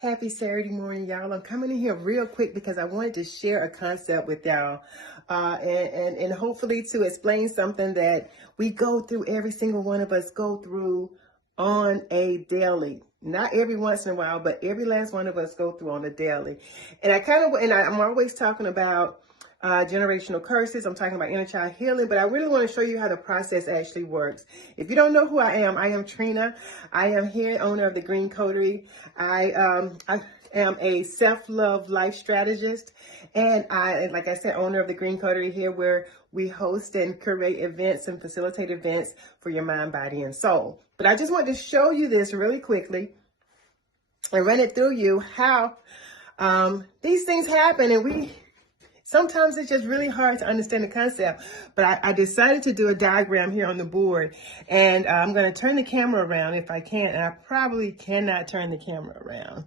Happy Saturday morning, y'all. I'm coming in here real quick because I wanted to share a concept with y'all and hopefully to explain something that we go through, every single one of us go through on a daily. Not every once in a while, but every last one of us go through on a daily. And I'm always talking about generational curses. I'm talking about inner child healing, but I really want to show you how the process actually works. If you don't know who I am Trina. I am here, owner of the Green Coterie. I am a self-love life strategist, and like I said, owner of the Green Coterie here, where we host and curate events and facilitate events for your mind, body, and soul. But I just want to show you this really quickly and run it through you how these things happen, and sometimes it's just really hard to understand the concept, but I decided to do a diagram here on the board, and I'm going to turn the camera around if I can, and I probably cannot turn the camera around.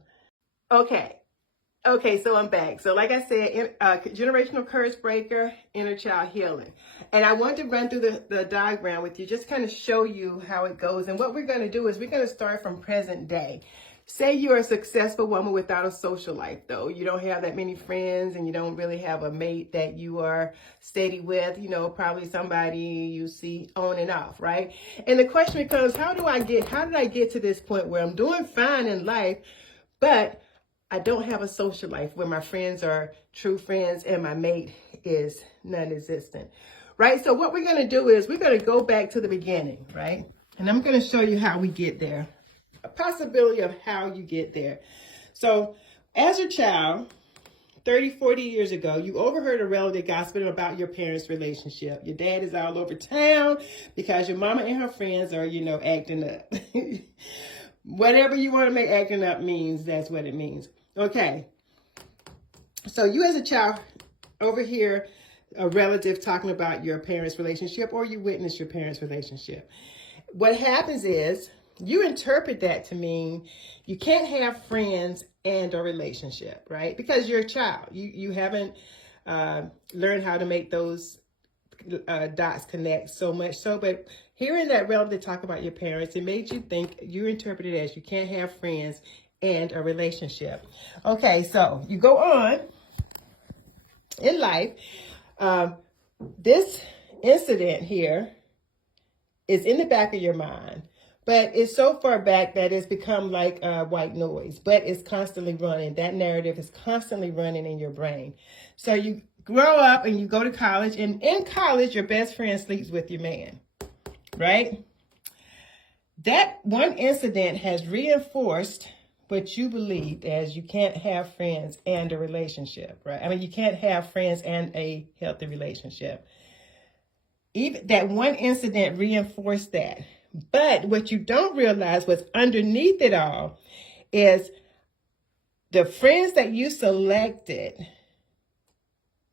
Okay, so I'm back. So like I said, generational curse breaker, inner child healing. And I wanted to run through the diagram with you, just kind of show you how it goes. And what we're going to do is we're going to start from present day. Say you're a successful woman without a social life, though. You don't have that many friends and you don't really have a mate that you are steady with, probably somebody you see on and off, right? And the question becomes, how did I get to this point where I'm doing fine in life, but I don't have a social life where my friends are true friends and my mate is non-existent, right? So what we're going to do is we're going to go back to the beginning, right? And I'm going to show you how we get there, a possibility of how you get there. So as a child, 30, 40 years ago, you overheard a relative gossiping about your parents' relationship. Your dad is all over town because your mama and her friends are, acting up. Whatever you want to make acting up means, that's what it means. Okay. So you as a child overhear a relative talking about your parents' relationship, or you witness your parents' relationship. What happens is you interpret that to mean you can't have friends and a relationship, right? Because you're a child. You haven't learned how to make those dots connect so much so, but hearing that relative talk about your parents, it made you think, you interpret it as you can't have friends and a relationship. Okay, so you go on in life. This incident here is in the back of your mind, but it's so far back that it's become like white noise, but it's constantly running. That narrative is constantly running in your brain. So you grow up and you go to college, and in college, your best friend sleeps with your man, right? That one incident has reinforced what you believed as you can't have friends and a relationship, right? I mean, you can't have friends and a healthy relationship. Even that one incident reinforced that. But what you don't realize, what's underneath it all, is the friends that you selected.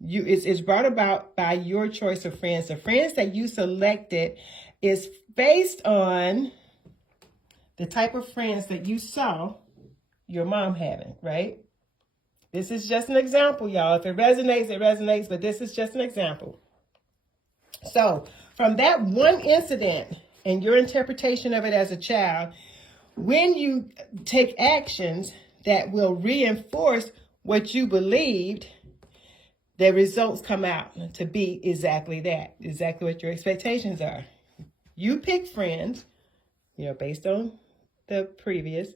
It's brought about by your choice of friends. The friends that you selected is based on the type of friends that you saw your mom having, right? This is just an example, y'all. If it resonates, it resonates, but this is just an example. So from that one incident and your interpretation of it as a child, when you take actions that will reinforce what you believed, the results come out to be exactly that, exactly what your expectations are. You pick friends, based on the previous,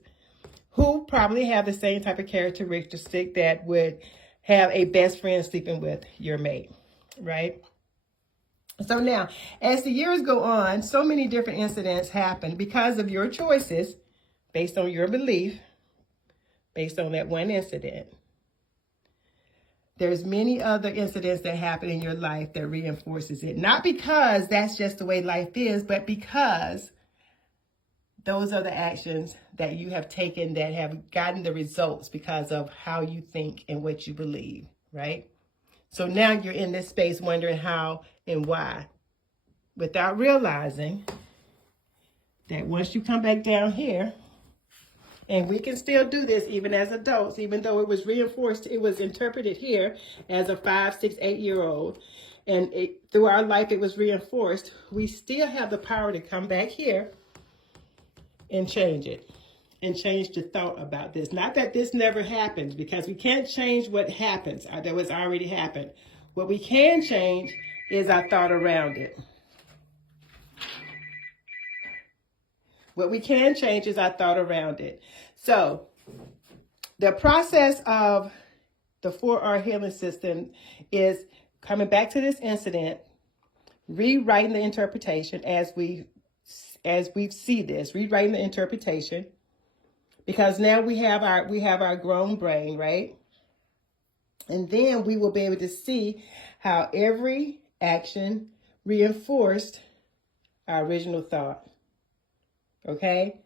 who probably have the same type of characteristic that would have a best friend sleeping with your mate, right? So now, as the years go on, so many different incidents happen because of your choices, based on your belief, based on that one incident. There's many other incidents that happen in your life that reinforces it. Not because that's just the way life is, but because those are the actions that you have taken that have gotten the results because of how you think and what you believe, right? So now you're in this space wondering how and why, without realizing that once you come back down here, and we can still do this even as adults, even though it was reinforced, it was interpreted here as a 5, 6, 8-year-old, and through our life it was reinforced, we still have the power to come back here and change it. and change the thought about this. Not that this never happens, because we can't change what happens, that was already happened. What we can change is our thought around it. What we can change is our thought around it. So the process of the 4R healing system is coming back to this incident, rewriting the interpretation as we see this, rewriting the interpretation, because now we have our grown brain, right? And then we will be able to see how every action reinforced our original thought. Okay?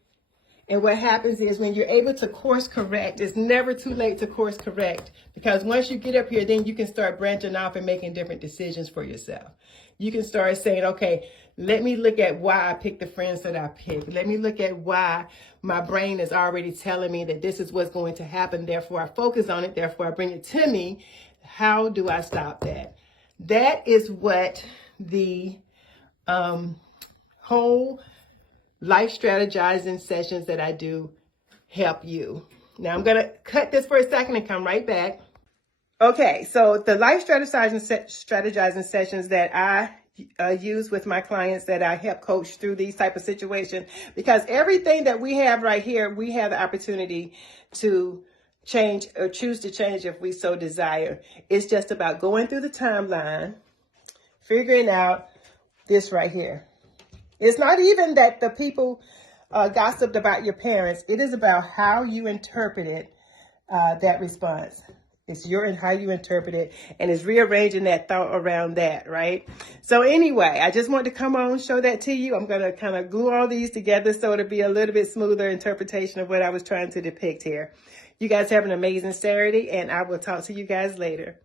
And what happens is when you're able to course correct, it's never too late to course correct, because once you get up here, then you can start branching off and making different decisions for yourself. You can start saying, okay, let me look at why I picked the friends that I picked. Let me look at why my brain is already telling me that this is what's going to happen. Therefore, I focus on it. Therefore, I bring it to me. How do I stop that? That is what the whole life strategizing sessions that I do help you. Now, I'm going to cut this for a second and come right back. Okay, so the life strategizing sessions that I use with my clients, that I help coach through these type of situations, because everything that we have right here, we have the opportunity to change or choose to change if we so desire. It's just about going through the timeline, figuring out this right here. It's not even that the people gossiped about your parents. It is about how you interpreted that response. It's how you interpret it, and it's rearranging that thought around that, right? So anyway, I just wanted to come on and show that to you. I'm going to kind of glue all these together so it'll be a little bit smoother interpretation of what I was trying to depict here. You guys have an amazing Saturday, and I will talk to you guys later.